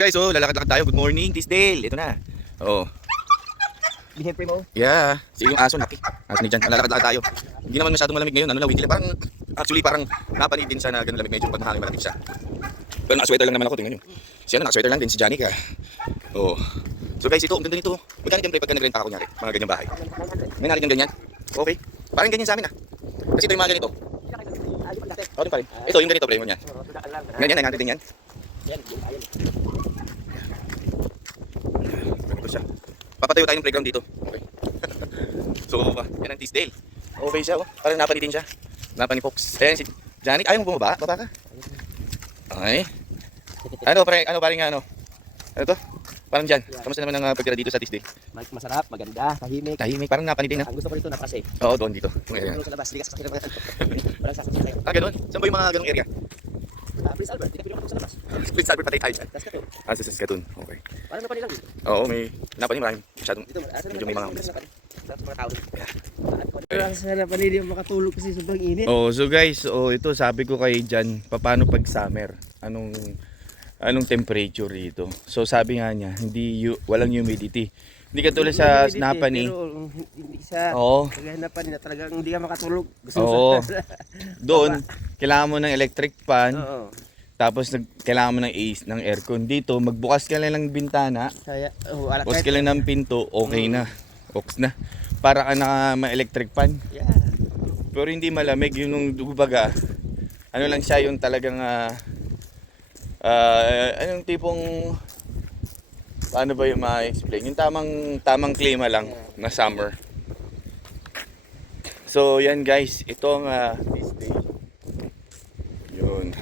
Guys, oh, lalakad-lakad tayo. Good morning, Tisdale. Ito na. Oh. Behave mo. Yeah. Si yung aso laki. Aso ni Jan. Lalakad-lakad tayo. Hindi naman masyadong malamig ngayon. Ano na, weekly. Parang, actually, parang napanid din siya na ganun lamig. Medyo pag mahangin malamig siya. Pero naka-sweater lang naman ako. Tingnan nyo. Si ano, naka-sweater lang din. Si Janica. Oh. So guys, ito, ang ganda nito. Magkano dyan, pre, pagka nag-rent ako nyari? Mga ganyang bahay. May narin yung ganyan. Okay. Parang ganyan sa amin, ah. Kasi ito yung mga ganito. Oh, din pa rin. Ito, yung ganito, pre, mo niya. Ganyan, 900 din yan. Ito siya. Papatayo tayo ng playground dito. Okay. So, yan ang Tisdale. Okay siya, oh. Parang napani din siya. Napani Fox. Ayan si Janik. Ayaw mo bumaba? Baba ka. Okay. Ano, parang ano? Ano to? Parang dyan. Kamusta naman ang pagtira dito sa Tisdale? Masarap, maganda, tahimik. Tahimik. Parang napani din, ha? Ang gusto ko rito, napaka-safe. Oo, doon dito. Tulong sa labas, hindi ka sasakit ng mga walang sasakit sa'yo. Ah, ganun? Saan ba yung mga ganung area? Prince Albert, hindi ka pinunod sa labas. Split Albert patay tayo dyan. Tas ka to. Ah, sa Saskatoon. Okay. Parang napani lang dito. Oo, may napani maraming masyadong. Dito, Medyo may mga homeless. sa mga tao. Pero sa napani yung makatulog kasi sobrang init. Oh, so guys, ito sabi ko kay Jan, paano pag summer? Anong temperature dito? So sabi nga niya, walang humidity. Hindi katulad sa Napani. Pero hindi sa Oo. Napani na talagang hindi ka makatulog. Oo. Doon, kailangan mo ng electric fan. Oo. Tapos kailangan mo ng AC, ng aircon. Dito, magbukas ka lang ng bintana. Kaya, Bukas ka lang ng pinto, okay na. Ox na. Para ka na ma-electric fan. Yeah. Pero hindi malamig. Yun yung dubaga. Ano lang siya, yung talagang anong tipong paano ba yung ma-explain? Yung tamang klima lang na summer. So yan guys, ito ang this day. Yun.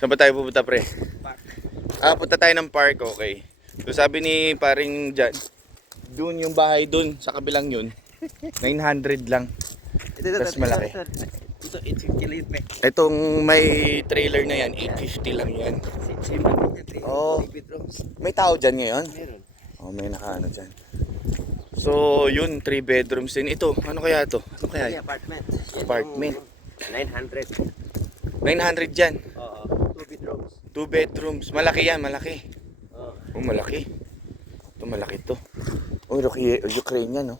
Saan ba tayo pupunta, pre? Park. Punta tayo ng park, okay. So sabi ni paring Jan, dun yung bahay dun, sa kabilang yun, 900 lang. Tas malaki. Ito 850 lang pe. Itong may trailer na yan, 850 lang yan. Oo. May tao dyan ngayon? Meron. Oh, may nakaano dyan. So, yun, 3 bedrooms din. Ito, ano kaya ito? Ano kaya? Apartment. Apartment. 900. 900 dyan. Oo. 2 bedrooms. 2 bedrooms. Malaki yan, malaki. Oo. Oh, malaki. Ito, malaki to. Oh, Ukrainian, no?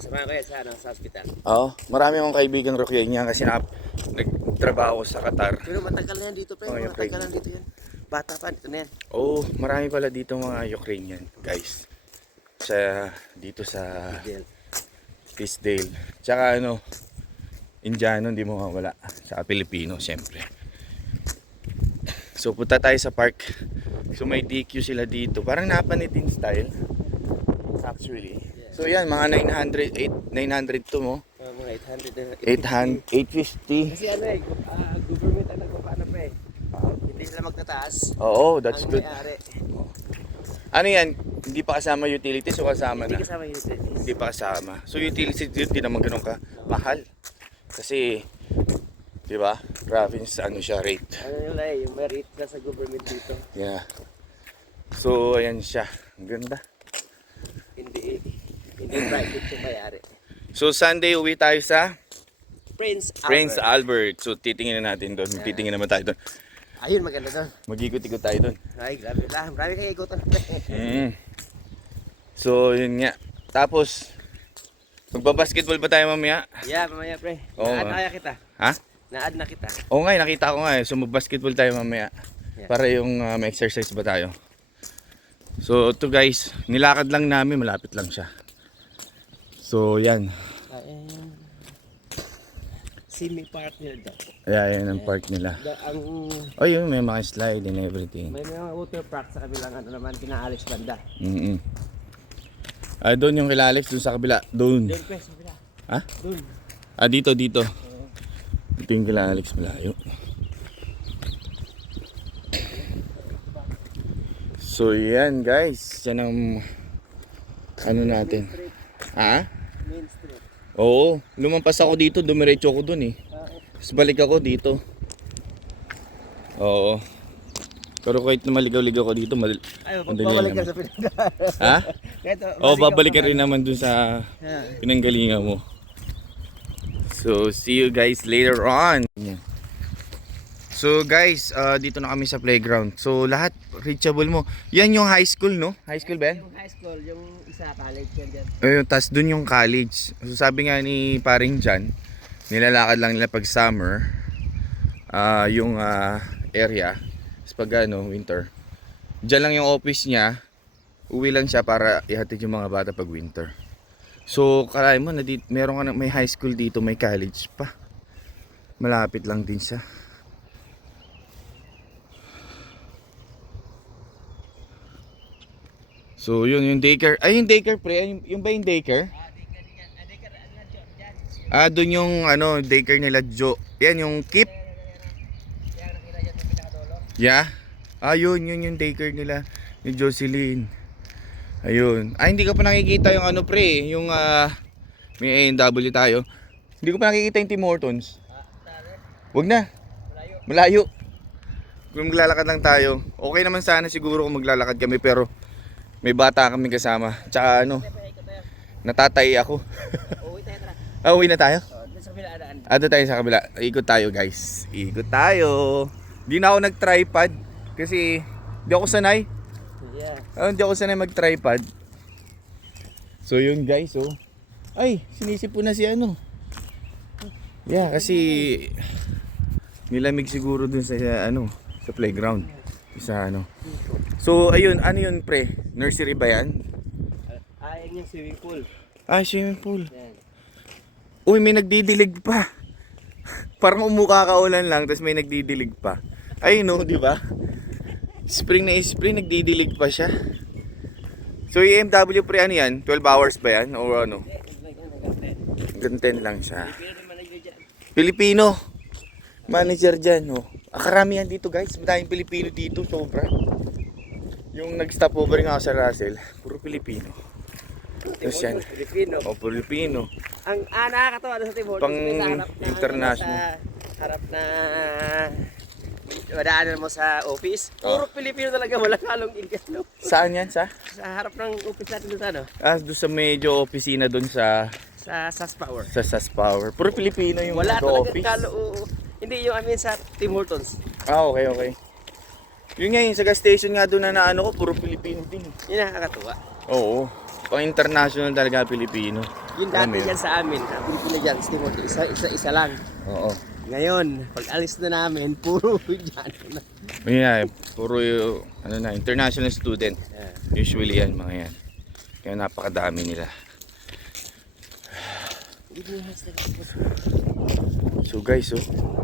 Samahan ko yan sa hospital. Oo, marami akong kaibigan Ukrainian kasi nagtrabaho sa Qatar. Pero matagal na yan dito, pre. Oh, Matagal na dito yan. Bata pa, dito na yan. Oh, marami pala dito mga Ukrainian, guys. Dito sa Tisdale. Tsaka Indiano, hindi mo mawala. Tsaka Pilipino, siyempre. So, punta tayo sa park. So, may DQ sila dito. Parang napanitin style. Actually. So, yan, mga 900 to mo. Mga 850. Kasi government ang nagpapaano pa eh. Hindi sila magtataas. Oo, that's Ang good. may-ari. Ano yan? Hindi pa kasama utilities o kasama Hindi na? kasama yung utilities. Hindi pa kasama. So utilities hindi naman ganun ka mahal. Kasi, di ba? Province, siya, rate. Ano yung may rate na sa government dito. Yeah. So, ayan siya. Ang ganda. Hindi private yung may-ari. So, Sunday uwi tayo sa Prince Albert. So, titingin na natin doon. Titingin naman tayo doon. Ayun, maganda doon. Mag-ikot-ikot tayo doon. Ay, grabe lang. Marami kayo ikutan. So, yun nga. Tapos, magbabasketball ba tayo mamaya? Yeah, mamaya pre. Oo. Na-add na kaya kita. Ha? Na-add na kita. Oo nga, nakita ko nga eh. So, mag-basketball tayo mamaya. Yeah. Para yung may exercise ba tayo. So, ito guys, nilakad lang namin. Malapit lang siya. So, yan. Swimming park nila daw. Ayan ang park nila. Oh, yun, may mga slide and everything. May mga water park sa kabilang naman, kina-Alex Banda. Doon yung kila Alex, doon sa kabila. Doon. Doon pre, sa kabila. Ha? Doon. Dito. Dito yung kila Alex, malayo. So, yan guys. Yan ang natin. Ha? Main street. Oo. Lumampas ako dito, dumiretso ako doon eh. Tapos balik ako dito. Oo. Pero kahit na maligaw-ligaw ko dito, Ay, madali babalik ka naman. sa pinanggalingan. Ha? Oo, balik babalik ka rin naman dun sa pinanggalingan mo. So, see you guys later on. So, So guys, dito na kami sa playground. So lahat reachable mo. Yan yung high school, no? High school ba yan? Yung high school, yung isa college yan dyan. Ayun, tas dun yung college. So sabi nga ni paring Jan, nilalakad lang nila pag summer, yung area. Tapos pag winter, dyan lang yung office niya. Uwi lang siya para ihatid yung mga bata pag winter. So kalahin mo, meron ka na, may high school dito, may college pa. Malapit lang din siya. So yun yung daycare. Ay yung daycare pre, yung ba yung daycare? Doon yung daycare nila Jo. Yan yung Keep. Yeah. Yun yung daycare nila ni Jocelyn. Ayun. Hindi ka pa nakikita yung pre, yung may A&W tayo. Hindi ko pa nakikita yung Tim Hortons. Wag na. Malayo. Kung maglalakad lang tayo. Okay naman sana siguro kung maglalakad kami pero may bata kami kasama. Tsaka natatay ako. Uwi tayo, tara. Uwi na tayo? Doon sa kabila daan. Doon tayo sa kabila. Ikot tayo guys. Ikot tayo. Di na ako nag-tripod. Kasi di ako sanay. Yeah. Di ako sanay mag-tripod. So yun guys, Ay, sinisip po na si Yeah, kasi nilamig siguro dun sa sa playground. Sa So ayun, yun pre? Nursery ba yan? Yan yung swimming pool. Swimming pool. Yan. Uy, may nagdidilig pa. Parang umukakaulan lang, tapos may nagdidilig pa. Ay no, di ba? Spring na spring, nagdidilig pa siya. So yung MW pre, yan? 12 hours ba yan? O Ganten lang siya. Pilipino. Manager dyan, Karamihan dito guys, madaming Pilipino dito, sobra. Yung nag-stop over nga sa Russell, puro Pilipino. Tapos yan. Filipino. Pilipino. Ang nakakatawa doon sa Tim Hortons, Pang may sa harap na, international. Sa harap na madaanan mo sa office. Puro Pilipino talaga, walang halong Indiano. Saan yan? Sa Sa harap ng office natin doon sa doon sa medyo opisina doon sa SAS Power. sa SAS Power. Puro Pilipino yung Wala talaga office. Hindi yung sa Tim Hortons. Okay. Yun nga yung sa gas station nga doon na ko, puro Pilipino din. Yun nakakatuwa. Oo. Pang international talaga Pilipino. Yung dati yan sa amin, ang Pilipino dyan, sa Tim Hortons, isa lang. Oo. Ngayon, pag alis na namin, puro dyan na. Yun nga, puro international student. Usually yan, mga yan. Kaya napakadami nila. So guys,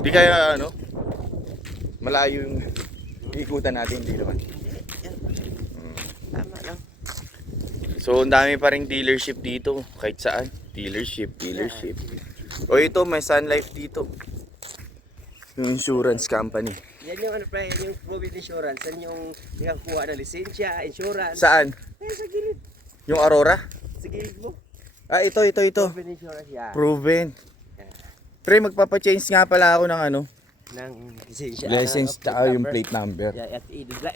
di kaya malayo yung ikutan natin, hindi naman. Tama lang. So ang dami pa ring dealership dito, kahit saan. Dealership. O ito, may Sun Life dito. Yung insurance company. Yan yung yan yung private insurance. Yan yung nakakuha ng lisensya, insurance. Saan? Sa gilid. Yung Aurora? Sa gilid mo. Ito. Private insurance yan. Proven. Pre, magpapa-change nga pala ako ng Ng lisensya. license tsaka yung plate number. At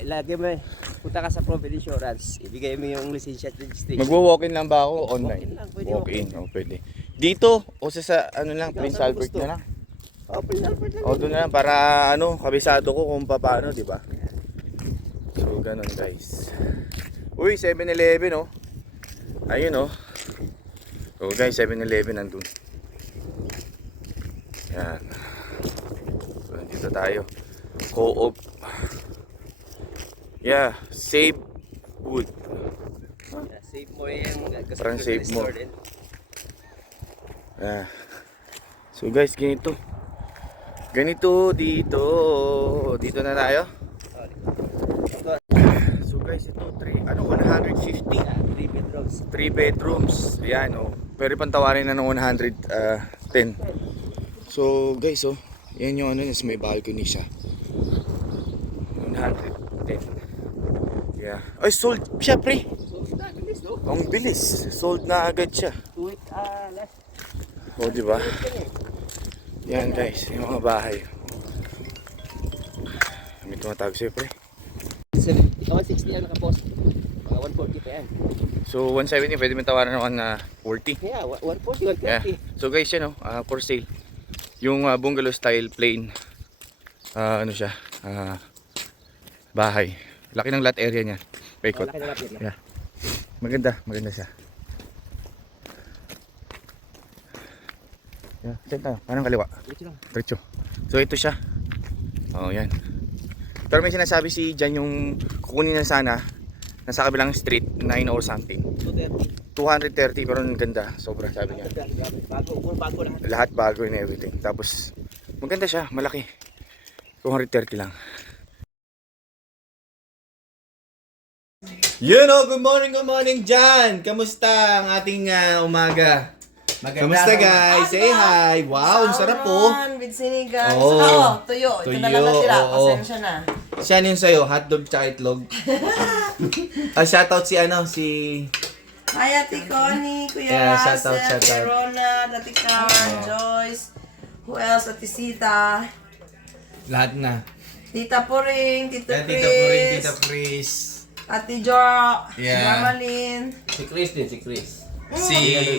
lagi mo punta ka sa private insurance. Ibigay mo yung lisensya at registration. Magwo-walk-in lang ba ako online? Walk-in lang, pwede Walk-in, pwede. Dito o sa lang, Ikaw, Prince saan Albert gusto? na lang. Prince Albert lang. O doon na lang para kabisado ko kung paano, di ba? So ganun guys. Uy, 7-Eleven Ayun So guys, 7-Eleven nandun. Yan. So dito tayo. Co-op. Yeah, save wood. Save mo yan. Parang save mo. Yeah. So guys, ganito. Dito na tayo. So guys, ito 150. 3 bedrooms. 3 bedrooms. Ayan Pero pantawarin na ng 110. So guys, yan yung may balcony siya. 110. Yeah. Ay, sold siya, pre. Ang bilis. Sold na agad siya. 2 weeks less. Di ba? Yan guys, yung mga bahay. May tumatawag sa'yo, pre. 160 ang nakapost. 140 pa yan. So 170 pwede mo tawaran ng 140. Yeah, 140, 130. Yeah. So guys, yan for sale. Yung bungalow style plain. ano siya, bahay. Laki ng lot area niya. Paikot. Laki na lapit. Yeah. Maganda siya. Yeah, saan tayo? Anong kaliwa? Dito lang. Diretso. So ito siya. Oh, yan. Pero may sinasabi si Jan yung kukunin na sana nasa kabilang street 9 or something. 230 pero ang ganda. Sobra sabi niya. Bago lahat. Lahat bago and everything. Tapos maganda siya, malaki. 230 lang. Good morning Jan! Kamusta ang ating umaga? Kamusta guys? Say hi! Wow, ang sarap po. With sinigang. Oh, Tuyo. Ito tuyo, na lang natira. oo. Pasensya na. Siya yun sa'yo, hotdog tsaka itlog. Shoutout si si... Hi, Ate Connie, Kuya Yeah, Russell, shoutout. Kuya Rona, Ate Karen, Joyce. Who else? Ate Sita. Lahat na. Tita Puring, Tito Yan, Chris. Tita Puring, Tita Chris. Ate Jo. Yeah. Jamalyn. Si Chris din, si Chris. Si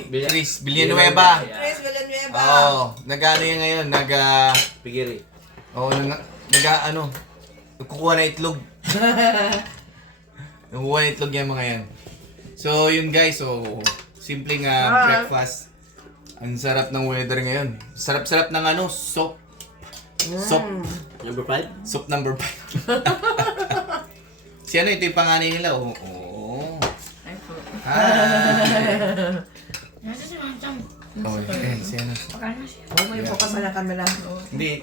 Chris Villanueva. Chris Villanueva. Oo, nag-ano yan ngayon, Pigiri. nagkukuha na itlog. Nagkukuha na itlog yung mga yan. So, yun guys, simpleng breakfast. Ang sarap ng weather ngayon. Sarap-sarap ng soup. Soup. Number 5? Soup number 5. Si ito yung panganay nila, oh. Hi! Oh, si Okay, focus na camera. Hindi,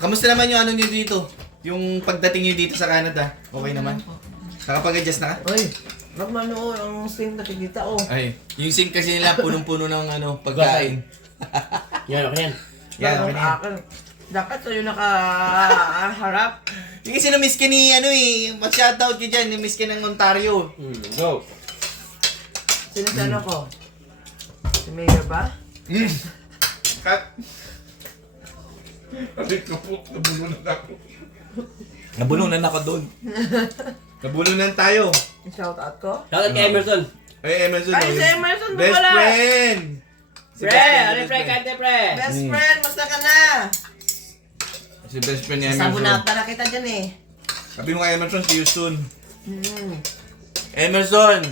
Kamusta naman yung niyo dito? Yung pagdating niyo dito sa Canada? Okay naman? Nakapag-adjust na ka? Uy, wag man ang swing nakikita Ay, yung sink kasi nila punong-puno ng pagkain. Yan, okay yan. Yan, okay na yan. Dapat sa'yo nakaharap. Yung kasi na-miss ka ni mag-shoutout ka dyan, na-miss ka ng Ontario. Go. Sino sa ano ko? Si Mayor ba? Cut! Aray ko po, nabulunan ako. Nabulunan ako doon. Nabulunan tayo. Shout out ko? Shoutout kay Emerson. Ay, Emerson. Ay, si Emerson ba Best pala? friend! Pre, ano pre, kante pre? Best friend, basta ka na! Si best friend ni Emerson. Sabunata na kita dyan eh. Sabi mo kay Emerson, see you soon. Emerson!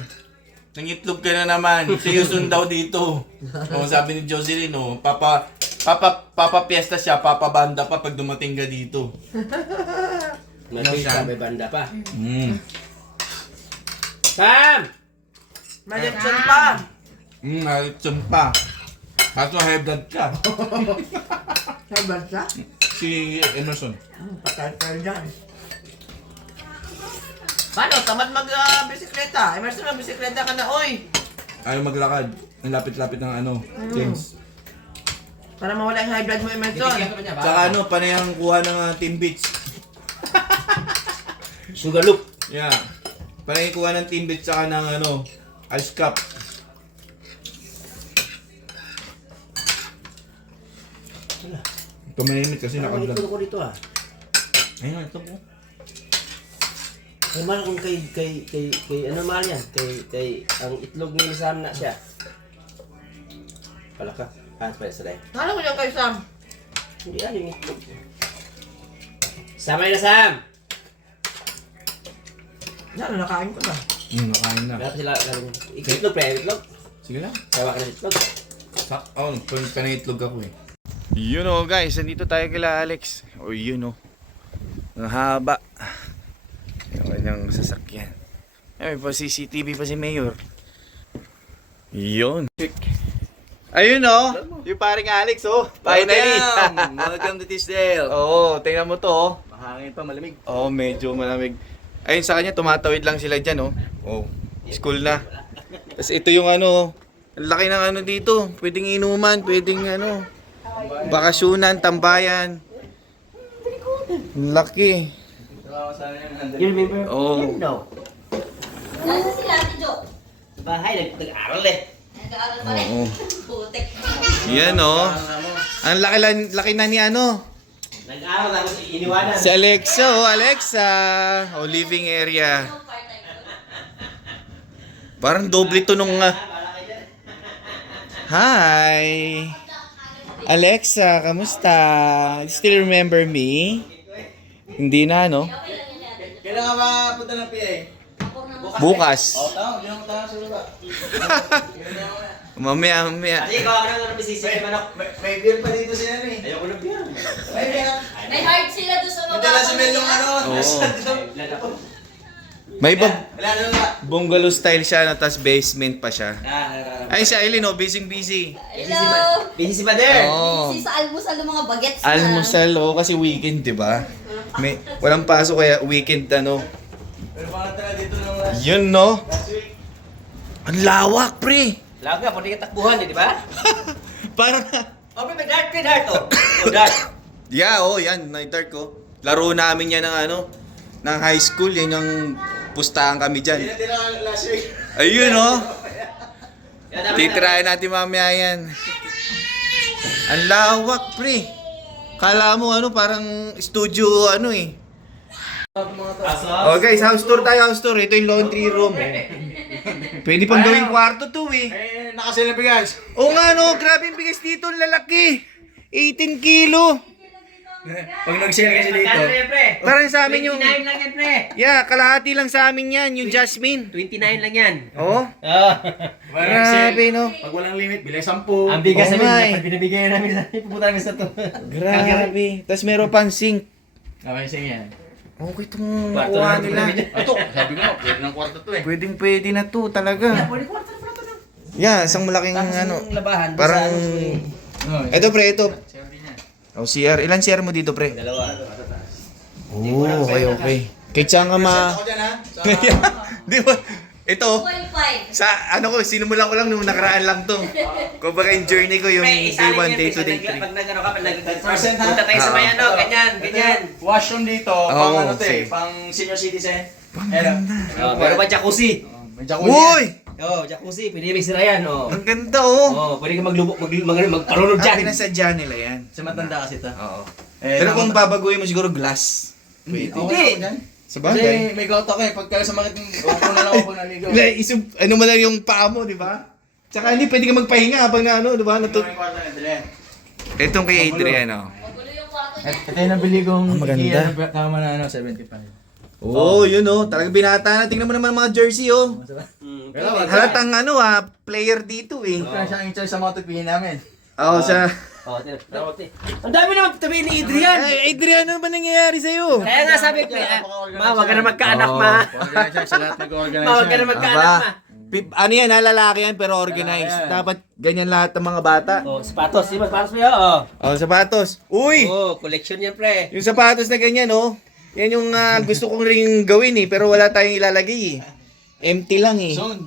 Nangitlog ka na naman. See you soon daw dito. Sabi ni Jocelyn, Papa Fiesta siya, Papa Banda pa pag dumating ka dito. May pizza, may banda pa. Sam! May lechon pa! Nalitsun pa. Kaso high blood ka. May bansa? Si Emerson. Patay tayo dyan. Paano? Tamad mag-bisikleta. Emerson, mag-bisikleta ka na, oy! Ayaw maglakad. Ang lapit-lapit ng James. Para mawala yung high blood mo, Emerson. Tsaka panayang kuha ng Team Beach. Sugar loop. Yeah. Panayang kuha ng Team Beach tsaka ng ice cup. Tumahimik kasi Ang naka-vlog. itlog ko dito Ayun, ito po. Ay, mahal kung kay, ano mahal yan? Kay, ang itlog ni Sam na siya. Pala ka. Pa sa day. Ano ko dyan kay Sam? Hindi ano yung itlog. Samay na Sam! Yan, nakain ko na. Nakain na. Meron pa sila, itlog pre, itlog. Sige lang. Sawa ka na itlog. Panaitlog ako eh. Yun guys, nandito tayo kila Alex. Yun ang haba. Yung kanyang sasakyan. Ay, pa CCTV pa si Mayor. Yun. Ayun yung paring Alex finally. Welcome to Tisdale. Tingnan mo to Mahangin pa, malamig. medyo malamig. Ayun sa kanya, tumatawid lang sila dyan school na. Tapos ito yung ang laki ng dito. Pwedeng inuman, pwedeng bakasyonan, tambayan. Laki. You remember? Oo. No. Nasa sila, Ate Jo? Sa bahay, nag-aaral Nag-aaral pa rin. Oo. Putek. Yan Ang laki na ni Nag-aaral tapos iniwanan. Si Alexa, Alexa. Living area. Parang doble to nung Hi. Alexa, kamusta? Still remember me? Hindi na, no? Kailan ka mapunta ng PA? Bukas. Tama, hindi naman tayo sa lupa. Mamaya. Kasi ikaw ako nang bisisi manok. May beer pa dito siya eh. Ayoko na biyan. May beer. May heart sila doon sa mga. Dala si Mel yung ano. Oo. May Wala na lang. bungalow style siya, no? Tapos basement pa siya. Ay, siya, Eileen, no? Busy. Hello. Busy si Bader. Oo. Busy sa almusal ng mga bagets na. Almusal, oh, kasi weekend, di ba? Walang pasok kaya weekend, ano. Pero bakit na dito nung last Yun, no? week? Ang lawak, pre! Lawag nga, pwede ka takbuhan eh, di ba? Parang, Oh, may dart, oh. Oh, dart. yeah, oh, yan, na-dark ko. Laro namin yan ng ano, ng high school, yan yung pustahan kami dyan. Hindi na last week. Ayun, oh. Yan, dami na. Titirayan natin mamaya yan. Ang lawak, pre. Kala mo, ano, parang studio, ano eh. Oh guys, house tour tayo, house tour. Ito yung laundry room. Pwede pang gawing kwarto to eh. Eh, nakasale na bigas. Oo nga no, grabe yung bigas dito, ang lalaki. 18 kilo. Pag nag-sale kasi dito. Kano yan, pre? Parang sa amin yung... 29 lang yan, pre. Yeah, kalahati lang sa amin yan, yung Jasmine. 29 lang yan. Oo. Pag nag-sale, Grabe no. pag walang limit, bilay 10. Ang bigas Oo namin, nga eh. dapat binibigay namin sa pupunta namin sa to. Grabe. Tapos meron pang sink. Amazing yan. Okay itong Kwarto nakuha na nila. Ito, sabi ko, pwede ng kwarto to eh. Pwede na to talaga. Yeah, isang malaking ano. Labahan. Parang... Oh, Ito pre, ito. Oh, CR. Ilan CR mo dito pre? Dalawa. Oh, okay. Kaya saan ka ma... Ako dyan ha. Di ba? Ito, 2.5. sa ano ko, sinumulan ko lang nung nakaraan lang to. Kumbaga yung journey ko, yung day 1, day 2, day 3. Pag nag-ano ka, pag Percent, ha? punta tayo sa may ano, Ah. ganyan. Washroom dito, Oo, pang ano to eh, same. pang senior citizen. Ayan. Oh, meron pa jacuzzi. May jacuzzi. Uy! Oh, jacuzzi, pwede may sira yan, oh. Ang ganda oh! Oh, pwede ka magparunod Ah, dyan. pinasadya nila yan. Sa matanda kasi to. Oo. Eh, Pero kung babaguhin mo siguro glass. Pwede. Okay ako dyan. Sa Kasi bagay. may gout ako eh. Pagka sa makit, upo na lang ako pag naligo. Ano mo lang yung paa mo, di ba? Tsaka hindi pwede ka magpahinga habang na ano, di ba? Ito yung kwarto na Adrian. Itong kay Adrian, oh. Magulo yung kwarto niya. Ito yung nabili kong maganda. kama na ano, 75. Oo, yun oh. Talagang binata na. Tingnan mo naman ang mga jersey, oh. Halatang ano player dito eh. Ito na siya ang in-charge sa mga tupihin namin. Oo, sa... Oh, ang dami naman tabi ni Adrian. Ay, Adrian, ano ba nangyayari sa'yo? Kaya nga sabi ko, ma, wag ka na magkaanak, ma. Organizer sa lahat nag-organize. Ma, wag ka na magkaanak, ma. Ano yan, lalaki yan pero organized. Dapat ganyan lahat ng mga bata. Oh, sapatos. Di ba sapatos mo yun? Oh. Oh, sapatos. Uy! Oh, collection yan, pre. Yung sapatos na ganyan, oh. Yan yung gusto kong ring gawin eh, pero wala tayong ilalagay eh. Empty lang eh. Zone.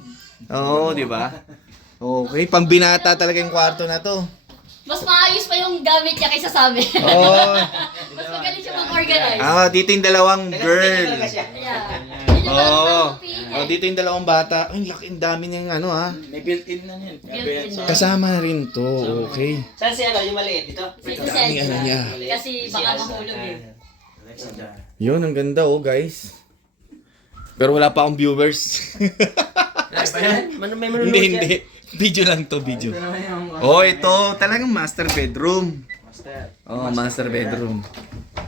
Oo, di ba? Okay, pambinata talaga yung kwarto na to. Mas maayos pa yung gamit niya kaysa sa amin. Oo. Mas magaling siya mag-organize. Dito yung dalawang girl. Yeah. Yun yung Oo. parang Oh, dito yung dalawang bata. Ay, laki, ang dami niyang ano ha. May built-in na yan. Built-in na. Kasama na rin to. Okay. Saan si ano, yung maliit dito? Dami ano niya. Kasi baka mahulog eh. Yun, ang ganda oh, guys. Pero wala pa akong viewers. May manunod Hindi. Video lang to, video. Ito naman yung Oh, ito talagang master bedroom. master. Oh, master bedroom.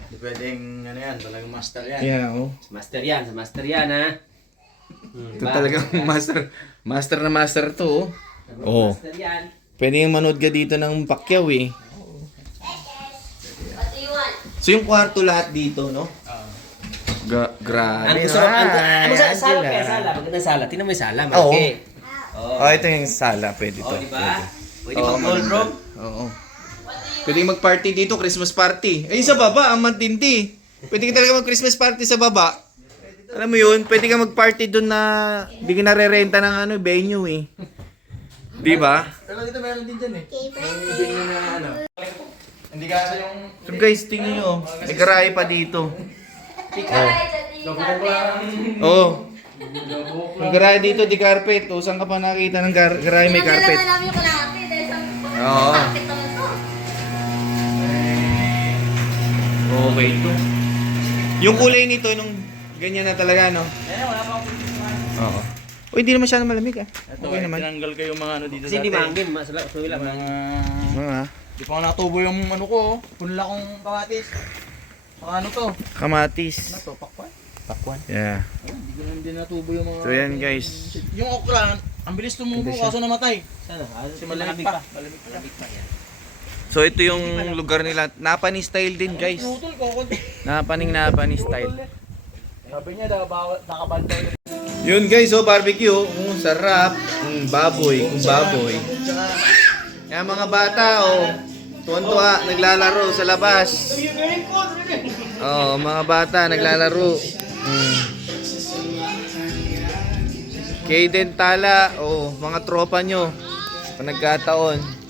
Hindi pwedeng ano yan, talagang master yan. Yeah, oh. Sa master yan, ha? Ito talagang master na master to, oh. Oh. Master yan. Pwede yung manood ka dito ng Pacquiao eh. Pati yun. So yung kwarto lahat dito, no? Grabe. Ang gusto ko, ano sa sala Angela. kaya sala? Magandang sala. Tingnan mo yung sala, Oo. malaki. Oh, ito yung sala. Pwede to. Oh, di ba? Pwede Oo, pang gold room. Oo. Pwede mag-party dito, Christmas party. Ay, sa baba, ang matindi. Pwede ka talaga mag-Christmas party sa baba. Alam mo yun, pwede ka mag-party doon na hindi ka nare-renta ng ano, venue eh. Di ba? Pero dito meron din dyan eh. Hindi nyo na ano. Hindi kasi yung... So guys, tingnan nyo. May garahe pa dito. Oh. Yung garahe dito, di carpet. O, saan ka pa nakita ng garahe may carpet? Pinagdala namin yung kalahati dahil sa Oo. carpet naman to. Okay to. Yung kulay nito, nung ganyan na talaga, no? Eh, wala pa akong... Oo. Uy, di naman malamig ah. Ito, Okay naman. tinanggal ko yung mga ano dito Kasi hindi dati. mangin, masala. Suwi lang. Mga... Mga Di pa nga natubo yung ano ko, oh. Punla kong kamatis. Saka ano to? Kamatis. Ano to? Pakwan? Pakwan. Yeah. Ayun, hindi ko na din natubo yung mga... So yan guys. Yung okra, ang bilis tumubo kaso namatay. Sana, Kasi malamig pa. Malamig pa. So ito yung lugar nila. Napani style din guys. Pinutol ko. Napani style. Sabi niya, nakabantay. Yun guys, oh barbecue. Sarap. Baboy. Baboy. Yan mga bata, oh. Tuwan-tuwa, naglalaro sa labas. Oh, mga bata, naglalaro. Kaden Tala, oh, mga tropa nyo. Pag nagkataon.